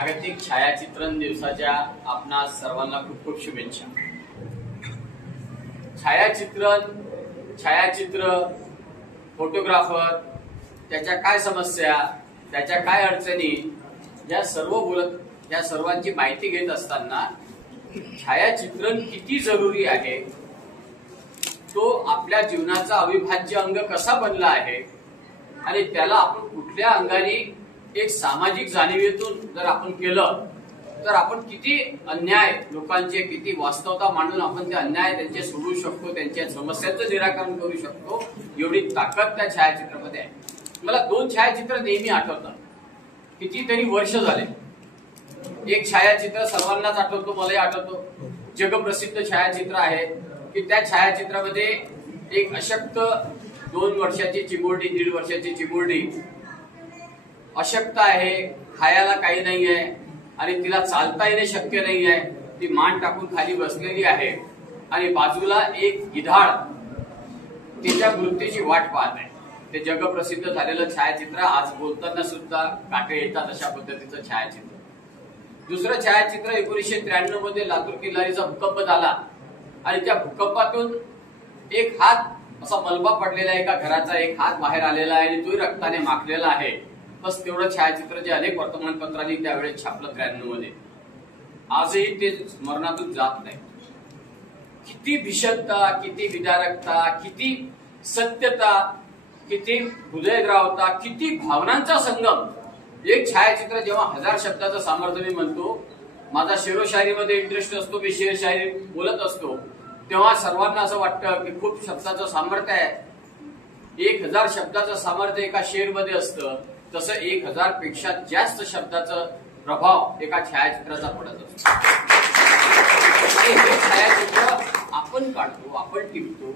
जागतिक छायाचित्रण दिवसाच्या आपणा सर्वांना खूप खूप शुभेच्छा। छायाचित्र, फोटोग्राफर, त्याच्या काय समस्या, त्याच्या काय अडचणी, या सर्वांची माहिती घेत असताना छायाचित्रण किती जरुरी आहे, तो आपल्या जीवनाचा अविभाज्य अंग कसा बनला आहे आणि त्याला आपण कुठल्या अंगाने एक सामाजिक जाणीवेतून जर आपण केलं तर आपण किती अन्याय लोकांचे, किती वास्तवता मांडून आपण ते अन्याय त्यांचे सोडवू शकतो, त्यांच्या समस्यांचं निराकरण करू शकतो, एवढी ताकद त्या छायाचित्रामध्ये आहे। मला दोन छायाचित्र नेहमी आठवतात, कितीतरी वर्ष झाले। एक छायाचित्र सर्वांनाच आठवतो, मलाही आठवतो, जगप्रसिद्ध छायाचित्र आहे की त्या छायाचित्रामध्ये एक अशक्त 2 वर्षाची चिमुरडी, 1.5 वर्षाची चिमुरडी अशक्त आहे, खायला काही नाहीये आणि तिला चालता येणे शक्य नाहीये, ती मान टाकून खाली बसलेली आहे आणि बाजूला एक गिधाड तिच्या मृत्यूची वाट पाहत आहे। ते जगप्रसिद्ध झालेलं छायाचित्र, आज बोलताना सुद्धा काटे येतात अशा पद्धतीचं छायाचित्र। दुसरं छायाचित्र 1993 मध्ये लातूर किल्लारीचा भूकंप झाला आणि त्या भूकंपातून एक हात असा मलबा पडलेला आहे, एका घराचा एक हात बाहेर आलेला आहे आणि तोही रक्ताने माखलेला आहे। बस तेवढं छायाचित्र जे अनेक वर्तमानपत्रांनी त्यावेळेस छापलं 93 मध्ये, आजही ते स्मरणातून जात नाही। किती भीषणता, किती विदारकता, किती सत्यता, किती हृदयद्रावता, किती भावनांचा संगम। एक छायाचित्र जेव्हा 1000 शब्दाचं सामर्थ्य मी म्हणतो, माझा शेरोशायरीमध्ये इंटरेस्ट असतो, मी शेर शायरी बोलत असतो, तेव्हा सर्वांना असं वाटतं की खूप शब्दाचं सामर्थ्य आहे। 1000 शब्दाचं सामर्थ्य एका शेरमध्ये असतं, तसं 1000 पेक्षा जास्त शब्दाचा प्रभाव एका छायाचित्राचा पडत असतो। आणि हे छायाचित्र आपण काढतो, आपण टिपतो,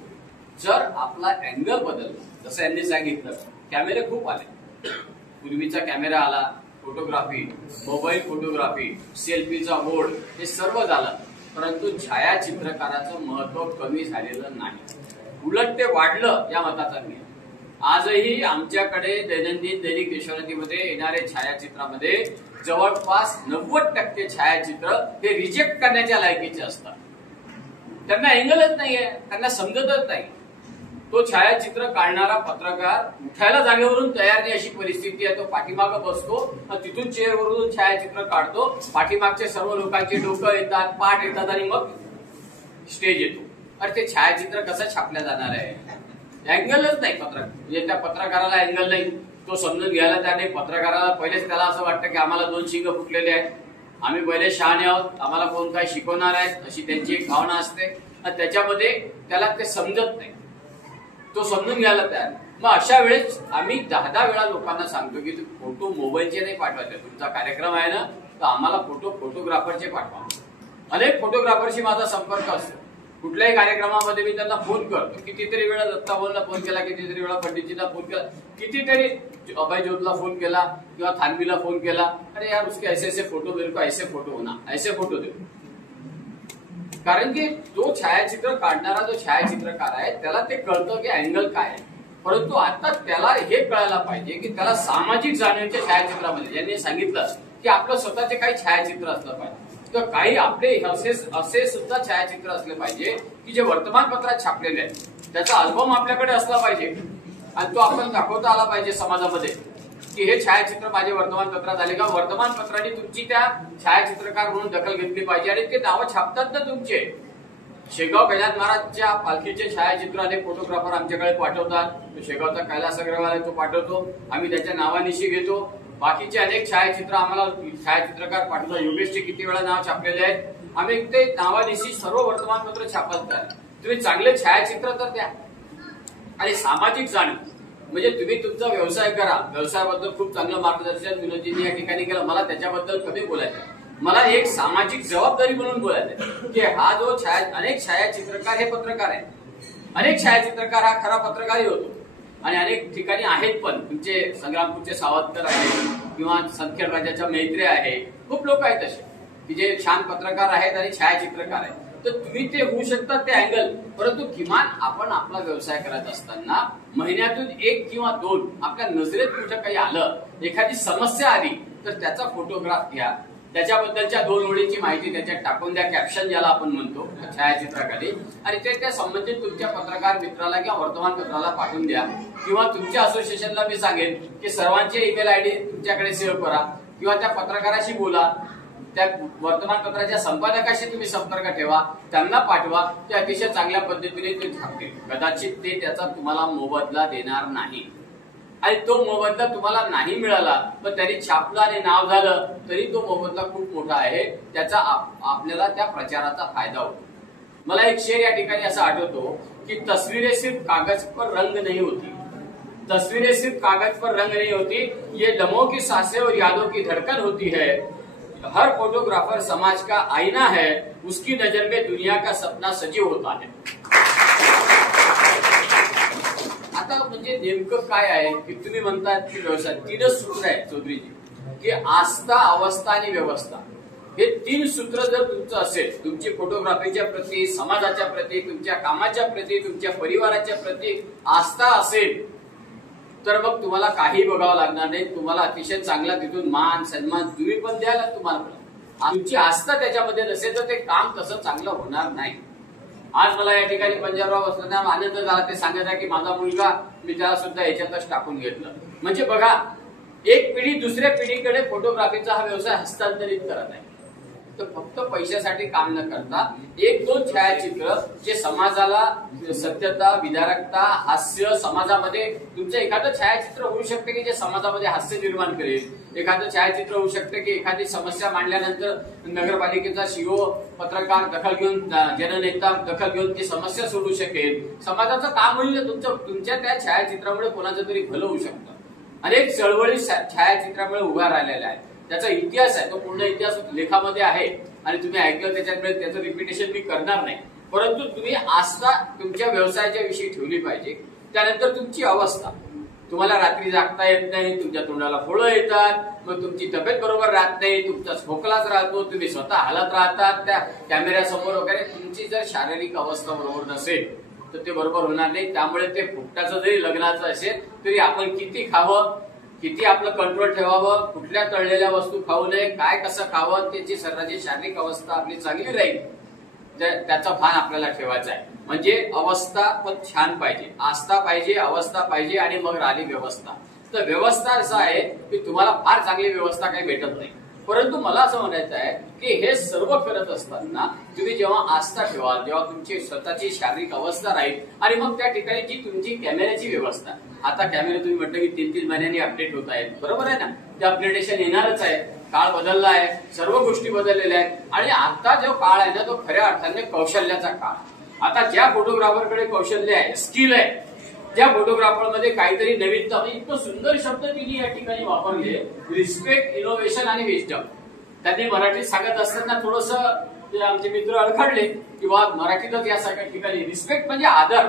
जर आपला अँगल बदलला, जसं यांनी सांगितलं, कॅमेरे खूप आले, पूर्वीचा कॅमेरा आला, फोटोग्राफी, मोबाईल फोटोग्राफी, सेल्फीचा मोड, हे सर्व झालं, परंतु छायाचित्रकाराचं महत्व कमी झालेलं नाही, उलट ते वाढलं या मताचा मी। आजही आमच्याकडे दैनंदिन दैनिक यशोमतीमध्ये येणारे छायाचित्रामध्ये जवळपास 90% छायाचित्र हे रिजेक्ट करण्याच्या लायकीचे असतात। त्यांना अँगलच नाहीये, त्यांना समजतच नाही। तो छायाचित्र काढणारा पत्रकार उठायला जागेवरून तयार नाही अशी परिस्थिती आहे, तो पाठीमागं बसतो, तिथून चेअरवरून छायाचित्र काढतो, पाठीमागचे सर्व लोकांचे डोकं येतात, पाठ येतात आणि मग स्टेज येतो। अरे ते छायाचित्र कसं छापल्या जाणार आहे? अँगलच नाही, म्हणजे त्या पत्रकाराला अँगल नाही, तो समजून घ्यायला त्याने पत्रकाराला पहिलेच त्याला असं वाटतं की आम्हाला 2 शिंग फुटलेले आहेत, आम्ही पहिले शहाणे आहोत, आम्हाला कोण काय शिकवणार आहे, अशी त्यांची एक भावना असते आणि त्याच्यामध्ये त्याला ते समजत नाही, तो समजून घ्यायला तयार। मग अशा वेळेस आम्ही 10 वेळा लोकांना सांगतो की फोटो मोबाईलचे नाही पाठवायचे, तुमचा कार्यक्रम आहे ना तर आम्हाला फोटोग्राफरचे पाठवा। अनेक फोटोग्राफरशी माझा संपर्क असतो, कुठल्याही कार्यक्रमामध्ये मी त्यांना फोन करतो, कितीतरी वेळा दत्ताभाऊंना फोन केला, कितीतरी वेळा पंडितजींना फोन केला, कितीतरी अभय ज्योतला फोन केला किंवा थानवीला फोन केला, अरे यार उसके ऐसे ऐसे फोटो मेरे को ऐसे फोटो होना, ऐसे फोटो दे। कारण की जो छायाचित्र काढणारा जो छायाचित्रकार आहे त्याला ते कळतं की अँगल काय आहे, परंतु आता त्याला हे कळायला पाहिजे की त्याला सामाजिक जाणीवेच्या छायाचित्रामध्ये ज्यांनी सांगितलं की आपलं स्वतःचे काही छायाचित्र असलं पाहिजे, तर काही आपले असे सुद्धा छायाचित्र असले पाहिजे की जे वर्तमानपत्रात छापलेले आहेत, त्याचा अल्बम आपल्याकडे असला पाहिजे आणि तो आपण दाखवता आला पाहिजे समाजामध्ये की हे छायाचित्र माझे वर्तमानपत्रात आले का। वर्तमानपत्राने तुमची त्या छायाचित्रकार म्हणून दखल घेतली पाहिजे आणि ते नावं छापतात ना तुमचे। शेगाव गजानन महाराजच्या पालखीचे छायाचित्र अनेक फोटोग्राफर आमच्याकडे पाठवतात, शेगावचा कैलास अग्रवाल आहे तो पाठवतो, आम्ही त्याच्या नावानिशी घेतो। बाकीचे अनेक छायाचित्र आम्हाला छायाचित्रकार पाठवतात, योगेशचे किती वेळा नाव छापलेले आहेत, आम्ही ते नावानिशी सर्व वर्तमानपत्र छापतात। तुम्ही चांगले छायाचित्र तर द्या आणि सामाजिक जाणीव, म्हणजे तुम्ही तुमचा व्यवसाय करा, व्यवसायाबद्दल खूप चांगलं मार्गदर्शन विनोदजींनी या ठिकाणी केलं, मला त्याच्याबद्दल कमी बोलायचं, मला एक सामाजिक जबाबदारी म्हणून बोलायचं की हा जो अनेक छायाचित्रकार हे पत्रकार आहेत, अनेक छायाचित्रकार हा खरा पत्रकारही होतो आणि अनेक ठिकाणी आहेत पण, तुमचे संग्रामपूरचे सावरकर आहेत किंवा संतखेड राजाच्या मैत्री आहे, खूप लोक आहेत असे की जे छान पत्रकार आहेत आणि छायाचित्रकार आहेत, तर तुम्ही ते होऊ शकतात ते अँगल, परंतु किमान आपण आपला व्यवसाय करत असताना महिन्यातून 1 किंवा 2 आपल्या नजरेत कुठं काही आलं, एखादी समस्या आली तर त्याचा फोटोग्राफ घ्या, त्याच्याबद्दलच्या 2 ओळीची माहिती त्याच्यात टाकून द्या, कॅप्शन ज्याला आपण म्हणतो छायाचित्राखाली, आणि ते त्या संबंधित तुमच्या पत्रकार मित्राला किंवा वर्तमानपत्राला पाठवून द्या. किंवा तुमच्या असोसिएशनला मी सांगेन की सर्वांचे ईमेल आयडी तुमच्याकडे सेव्ह करा, किंवा त्या पत्रकाराशी बोला, त्या वर्तमानपत्राच्या संपादकाशी तुम्ही संपर्क ठेवा, त्यांना पाठवा. ते अतिशय चांगल्या पद्धतीने ते छापतील. कदाचित ते त्याचा तुम्हाला मोबदला देणार नाही, आणि तो मोबदला तुम्हाला नाही मिळाला पण त्यांनी छापलं आणि नाव झालं तरी तो मोबदला खूप मोठा आहे. त्याचा आपल्याला त्या प्रचाराचा फायदा होतो. मला एक शेर या ठिकाणी असा आठवतो की तस्वीरें सिर्फ कागज पर रंग नहीं होती, तस्वीरें सिर्फ कागज पर रंग नहीं होती, ये लम्हों की सांसें और यादों की धड़कन होती है. हर फोटोग्राफर समाज का आईना है, उसकी नजर में दुनिया का सपना सजीव होता है. आता म्हणजे नेमकं काय आहे की तुम्ही म्हणतात की व्यवसाय 3च सूत्र आहे चौधरीजी, की आस्था, अवस्था आणि व्यवस्था. हे 3 सूत्र जर तुमचं असेल, तुमची फोटोग्राफीच्या प्रती, समाजाच्या प्रती, तुमच्या कामाच्या प्रती, तुमच्या परिवाराच्या प्रती आस्था असेल तर मग तुम्हाला काही बघावं लागणार नाही. तुम्हाला अतिशय चांगला तिथून मान सन्मान तुम्ही पण द्याल, तुम्हाला पण. तुमची आस्था त्याच्यामध्ये नसेल तर ते काम तसं चांगलं होणार नाही. आज मला या ठिकाणी पंजाबराव असताना आनंद झाला, ते सांगत आहे की माझा मुलगा, मी त्याला सुद्धा याच्यातच टाकून घेतलं. म्हणजे बघा, एक पिढी दुसऱ्या पिढीकडे फोटोग्राफीचा हा व्यवसाय हस्तांतरित करत आहे. तर फक्त पैशासाठी काम न करता 1-2 छायाचित्र जे समाजाला सत्यता, विदारकता, हास्य, समाजामध्ये तुमचं एखादं छायाचित्र होऊ शकते की जे समाजामध्ये हास्य निर्माण करेल. एखादं छायाचित्र होऊ शकते की एखादी समस्या मांडल्यानंतर नगरपालिकेचा सीओ, पत्रकार दखल घेऊन, जननेता दखल घेऊन ती समस्या सोडू शकेल. समाजाचं काम होईल. तुमच्या त्या छायाचित्रामुळे कोणाचं तरी भलं होऊ शकतं. अनेक चळवळी छायाचित्रामुळे उभा राहिलेल्या आहेत. त्याचा इतिहास आहे, तो पूर्ण इतिहास लेखामध्ये आहे आणि तुम्ही ऐकलं त्याच्यामुळे त्याचं रिपिटेशन मी करणार नाही. परंतु तुम्ही आस्था तुमच्या व्यवसायाच्या विषयी ठेवली पाहिजे. त्यानंतर तुमची अवस्था, तुम्हाला रात्री जागता येत नाही, तुमच्या तोंडाला फोळं येतात, मग तुमची तब्येत बरोबर राहत नाही, तुमचा खोकलाच राहतो, तुम्ही स्वतः हालत राहतात त्या कॅमेऱ्यासमोर वगैरे. तुमची जर शारीरिक अवस्था बरोबर नसेल तर ते बरोबर होणार नाही. त्यामुळे ते फुकटाचं जरी लग्नाचं असेल तरी आपण किती खावं, किती आपलं कंट्रोल ठेवावं, कुठल्या तळलेल्या वस्तू खाऊ नये, काय कसं खावं, त्याची सर्वांची शारीरिक अवस्था आपली चांगली राहील त्याचं भान आपल्याला ठेवायचं आहे. म्हणजे अवस्था पण छान पाहिजे, आस्था पाहिजे, अवस्था पाहिजे, आणि मग राहिली व्यवस्था. तर व्यवस्था असं आहे की तुम्हाला फार चांगली व्यवस्था काही भेटत नाही. परंतु मला असं म्हणायचं आहे की हे सर्व करत असताना तुम्ही जेव्हा आस्था ठेवाल, जेव्हा तुमची स्वतःची शारीरिक अवस्था राहील, आणि मग त्या ठिकाणी जी तुमची कॅमेऱ्याची व्यवस्था, आता कॅमेरे तुम्ही म्हटलं की 3-3 महिन्यांनी अपडेट होत आहेत, बरोबर आहे ना, ते अपडेटेशन येणारच आहे. काळ बदलला आहे, सर्व गोष्टी बदललेल्या आहेत, आणि आता जो काळ आहे ना तो खऱ्या अर्थाने कौशल्याचा काळ. आता ज्या फोटोग्राफरकडे कौशल्य आहे, स्किल आहे, त्या फोटोग्राफरमध्ये काहीतरी नवीनता, इतकं सुंदर शब्द तिने या ठिकाणी वापरले, रिस्पेक्ट, इनोव्हेशन आणि विस्डम. त्यांनी मराठीत सांगत असताना थोडंसं आमचे मित्र अडखडले किंवा मराठीतच या सगळ्या ठिकाणी रिस्पेक्ट म्हणजे आदर.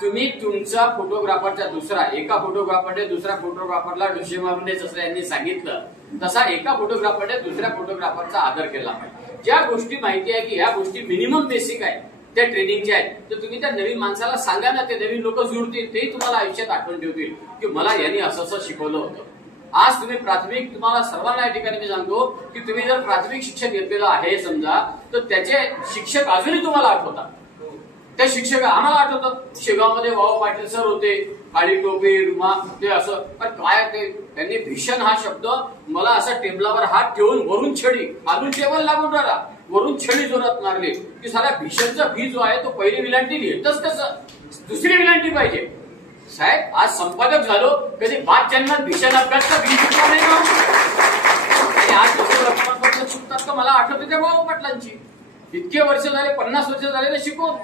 तुम्ही तुमचा फोटोग्राफरचा दुसरा, एका फोटोग्राफरने दुसऱ्या फोटोग्राफरला डोशे मारून द्यायचं असं यांनी सांगितलं, तसा एका फोटोग्राफरने दुसऱ्या फोटोग्राफरचा आदर केला पाहिजे. ज्या गोष्टी माहिती आहे की ह्या गोष्टी मिनिमम बेसिक आहे, त्या ट्रेनिंगच्या आहेत, तर तुम्ही त्या नवीन माणसाला सांगा ना, ते नवीन लोक जुळतील, तेही तुम्हाला आयुष्यात आठवण ठेवतील की मला यांनी असं असं शिकवलं होतं. आज तुम्ही प्राथमिक, तुम्हाला सर्वांना या ठिकाणी मी सांगतो की तुम्ही जर प्राथमिक शिक्षण घेतलेलं आहे समजा, तर त्याचे शिक्षक अजूनही तुम्हाला आठवतात. त्या शिक्षक आम्हाला आठवतं, शेगावमध्ये वाव पाटील सर होते, काळी टोपी, रुमा, ते असं. पण काय ते त्यांनी भीषण हा शब्द, मला असं टेबलावर हात ठेवून वरून छडी, खालून टेबल लागून राहिला, वरून छडी जोरात मारली की साला भीषणचा भी जो आहे तो पहिली विलांटी लिहितच तसं, दुसरी विलांटी पाहिजे. साहेब आज संपादक झालो, कधी 5 जन्मात भीषण अपघातचा भी चुकला नाही ना. आणि आज वर्तमानपत्र चुकतात का मला आठवते त्या भाऊ पाटलांची. इतके वर्ष झाले, 50 वर्ष झाले ना शिकून.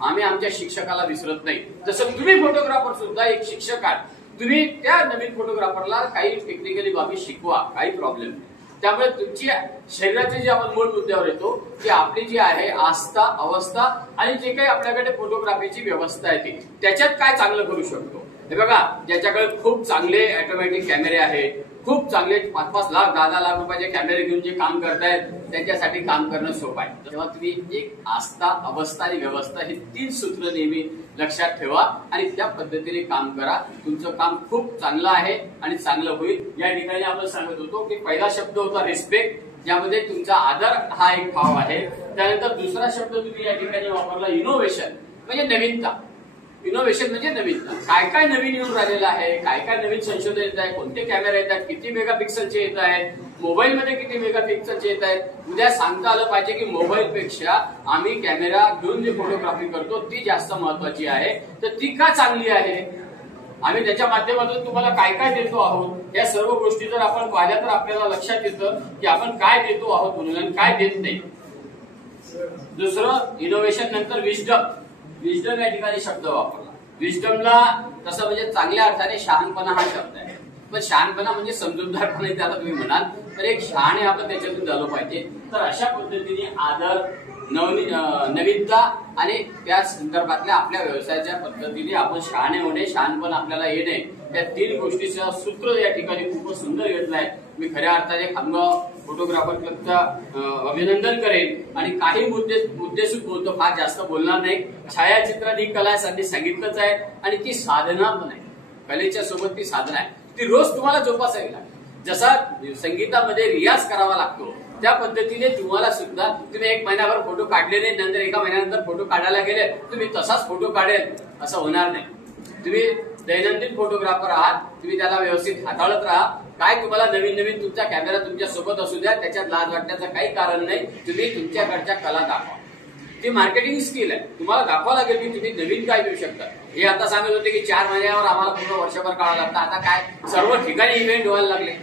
आम्ही आमच्या शिक्षकाला विसरत नाही. जसं तुम्ही फोटोग्राफर सुद्धा एक शिक्षक आहात, तुम्ही त्या नवीन फोटोग्राफरला काही टेक्निकली बाबी शिकवा, काही प्रॉब्लेम नाही. त्यामुळे तुमची शरीराचे जे आपण मूळ मुद्द्यावर येतो की आपली जी आहे आस्था, अवस्था, आणि जे काही आपल्याकडे फोटोग्राफीची व्यवस्था आहे त्याच्यात काय चांगलं करू शकतो. हे बघा, ज्याच्याकडे खूप चांगले ऑटोमॅटिक कॅमेरे आहेत, खूप चांगले 5-5 लाख 10-10 लाख रुपयाचे कॅमेरे घेऊन जे काम करतायत त्यांच्यासाठी काम करणं सोपं आहे. तेव्हा तुम्ही एक आस्था, अवस्था आणि व्यवस्था हे 3 सूत्र नेहमी लक्षात ठेवा आणि त्या पद्धतीने काम करा. तुमचं काम खूप चांगलं आहे आणि चांगलं होईल. या ठिकाणी आपण सांगत होतो की पहिला शब्द होता रिस्पेक्ट, ज्यामध्ये तुमचा आदर हा एक भाव आहे. त्यानंतर दुसरा शब्द तुम्ही या ठिकाणी वापरला इनोव्हेशन, म्हणजे नवीनता. इनोव्हेशन म्हणजे नवीनता. काय काय नवीन येऊन राहिलेलं आहे, काय काय नवीन संशोधन येत आहे, कोणते कॅमेरे येतात, किती मेगापिक्सलचे येत आहेत, मोबाईलमध्ये किती मेगापिक्सलचे येत आहेत. उद्या सांगता आलं पाहिजे की मोबाईलपेक्षा आम्ही कॅमेरा घेऊन जी फोटोग्राफी करतो ती जास्त महत्वाची आहे. तर ती का चांगली आहे, आम्ही त्याच्या माध्यमातून तुम्हाला काय काय देतो आहोत, या सर्व गोष्टी जर आपण पाहिल्या तर आपल्याला लक्षात येतं की आपण काय देतो आहोत म्हणून काय देत नाही. दुसरं इनोव्हेशन नंतर विस्डम. विस्डम या ठिकाणी शब्द वापरला. विस्डमला तसं म्हणजे चांगल्या अर्थाने शहाणपणा हा शब्द आहे. पण शहाणपणा म्हणजे समजूतदारपणे त्याला तुम्ही म्हणाल तर एक शहाणे आपण त्याच्यातून झालं पाहिजे. तर अशा पद्धतीने आदर, नवीनता आणि त्या संदर्भातल्या आपल्या व्यवसायाच्या पद्धतीने आपण शहाणे होणे, शहाणपण आपल्याला येणे, या 3 गोष्टीचं सूत्र या ठिकाणी खूपच सुंदर घेतलं आहे. मी खऱ्या अर्थाने खामगाव फोटोग्राफर क्लबचं अभिनंदन करेन आणि काही मुद्देसूद बोलतो, फार जास्त बोलणार नाही. छायाचित्रण ही कला आहे, सांगितलंच आहे आणि ती साधना पण आहे. कलेच्या सोबत ती साधना आहे, ती रोज तुम्हाला जोपासावी लागते. जसा संगीतामध्ये रियाज करावा लागतो त्या पद्धतीने तुम्हाला सुद्धा, तुम्ही 1 महिनाभर फोटो काढले नाही, नंतर 1 महिन्यानंतर फोटो काढायला गेले तुम्ही तसाच फोटो काढेल असं होणार नाही. तुम्ही दैनंदिन फोटोग्राफर आहात, तुम्ही त्याला व्यवस्थित हाताळत राहा. काय तुम्हाला नवीन नवीन तुमचा कॅमेरा तुमच्या सोबत असू द्या, त्याच्यात लाज वाटण्याचं काही कारण नाही. तुम्ही तुमच्याकडच्या कला दाखवा, ती मार्केटिंग स्किल आहे. तुम्हाला दाखवा लागेल की तुम्ही नवीन काय देऊ शकता. हे आता सांगत होते की 4 महिन्यावर आम्हाला पूर्ण वर्षभर काढावं लागतं. आता काय सर्व ठिकाणी इव्हेंट व्हायला लागले.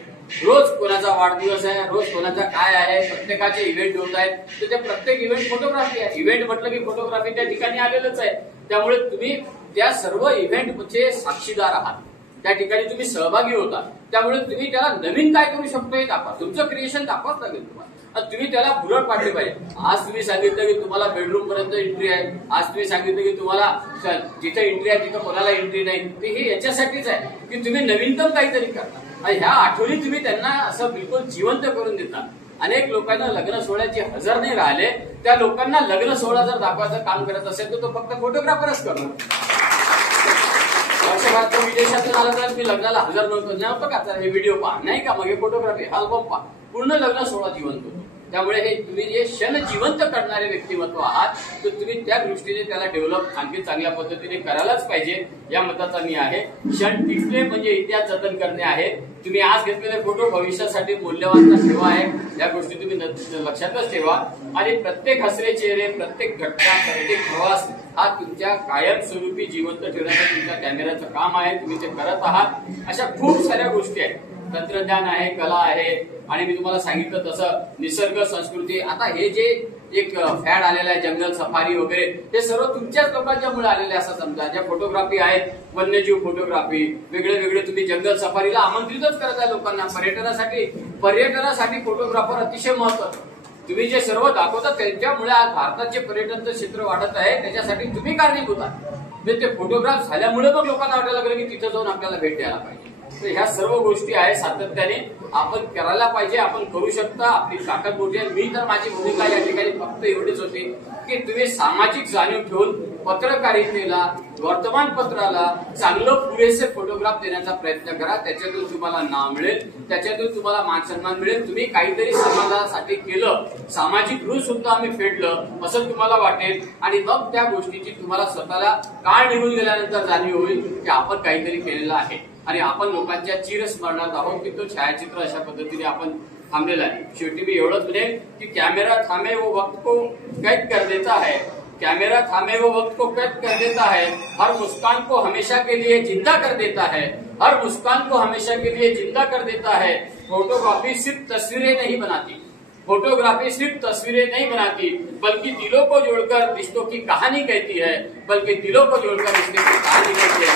रोज कोणाचा वाढदिवस आहे, रोज कोणाचा काय आहे, प्रत्येकाचे इव्हेंट होत आहेत. तर त्या प्रत्येक इव्हेंट फोटोग्राफी आहे. इव्हेंट म्हटलं की फोटोग्राफी त्या ठिकाणी आलेलंच आहे. त्यामुळे तुम्ही त्या सर्व इव्हेंटचे साक्षीदार आहात, त्या ठिकाणी तुम्ही सहभागी होता. त्यामुळे तुम्ही त्याला नवीन काय करू शकतो हे दाखवा, तुमचं क्रिएशन दाखवाच लागेल तुम्हाला. तुम्ही त्याला बुरड पाडली पाहिजे. आज तुम्ही सांगितलं की तुम्हाला बेडरूम पर्यंत एंट्री आहे, आज तुम्ही सांगितलं की तुम्हाला जिथे एंट्री आहे तिथं कोणाला एंट्री नाही. ते हे याच्यासाठीच आहे की तुम्ही नवीनतम काहीतरी करता आणि ह्या आठवणी तुम्ही त्यांना असं बिलकुल जिवंत करून देता. अनेक लोकांना लग्न सोहळ्याची हजर नाही राहिले, त्या लोकांना लग्न सोहळा जर दाखवायचं काम करत असेल तर तो फक्त फोटोग्राफरच करणार. वर्षभरात विदेशातून आला तर मी लग्नाला हजर नव्हतं का, तर हे व्हिडिओ पहा, नाही का, मग हे फोटोग्राफी अल्बम पहा, पूर्ण लग्न सोहळा जिवंत होतो. त्यामुळे हे तुम्ही जे क्षण जिवंत करणारे व्यक्तिमत्व आहात तर तुम्ही त्या दृष्टीने त्याला डेव्हलप आणखी चांगल्या पद्धतीने करायलाच पाहिजे, या मताचा मी आहे. क्षण टिकले म्हणजे इतिहास जतन करणे आहे. तुम्ही आज घेतलेले फोटो भविष्यासाठी मूल्यवान ठेवा आहे, या गोष्टी तुम्ही लक्षातच ठेवा. आणि प्रत्येक हसरे चेहरे, प्रत्येक घटना, प्रत्येक प्रवास हा तुमच्या कायमस्वरूपी जिवंत ठेवण्याचं तुमच्या कॅमेऱ्याचं काम आहे. तुम्ही ते करत आहात. अशा खूप साऱ्या गोष्टी आहेत, तंत्रज्ञान आहे, कला आहे आणि मी तुम्हाला सांगितलं तसं निसर्ग, संस्कृती. आता हे जे एक फॅड आलेला आहे जंगल सफारी वगैरे, हे सर्व तुमच्याच लोकांच्या मुळे आलेले असं समजा. ज्या फोटोग्राफी आहेत, वन्यजीव फोटोग्राफी, वेगळे वेगळे तुम्ही जंगल सफारीला आमंत्रितच करत आहे लोकांना. पर्यटनासाठी फोटोग्राफर अतिशय महत्वाचं. तुम्ही जे सर्व दाखवता त्यांच्यामुळे आज भारतात जे पर्यटनचं क्षेत्र वाढत आहे त्याच्यासाठी तुम्ही कारणीभूत आहात. ते फोटोग्राफ झाल्यामुळे मग लोकांना वाटायला लागलं की तिथं जाऊन आपल्याला भेट द्यायला पाहिजे. तर ह्या सर्व गोष्टी आहेत, सातत्याने आपण करायला पाहिजे. आपण करू शकता, आपली ताकद मोठी आहे. मी तर माझी भूमिका या ठिकाणी फक्त एवढीच होती की तुम्ही सामाजिक जाणीव ठेवून पत्रकारितेला, वर्तमानपत्राला चांगलं पुरेसे फोटोग्राफ देण्याचा प्रयत्न करा. त्याच्यातून तुम्हाला नाव मिळेल, त्याच्यातून तुम्हाला मानसन्मान मिळेल. तुम्ही काहीतरी समाजासाठी केलं, सामाजिक ऋण सुद्धा आम्ही फेडलं असं तुम्हाला वाटेल आणि मग त्या गोष्टीची तुम्हाला स्वतःला काळ निघून गेल्यानंतर जाणीव होईल की आपण काहीतरी केलेलं आहे आणि आपण लोकांच्या चिरस्मरणात आहोत की तो छायाचित्र अशा पद्धतीने आपण थांबलेला आहे. शेवटी मी एवढंच म्हणेन की कॅमेरा थांबे वो वक्त को कैद कर देता है, कैमरा थामे वो वक्त को कैद कर देता है, हर मुस्कान को हमेशा के लिए जिंदा कर देता है, हर मुस्कान को हमेशा के लिए जिंदा कर देता है. फोटोग्राफी सिर्फ तस्वीरें नहीं बनाती, फोटोग्राफी सिर्फ तस्वीरें नहीं बनाती, बल्कि दिलों को जोड़कर रिश्तों की कहानी कहती है, बल्कि दिलों को जोड़कर रिश्ते की कहानी कहती है.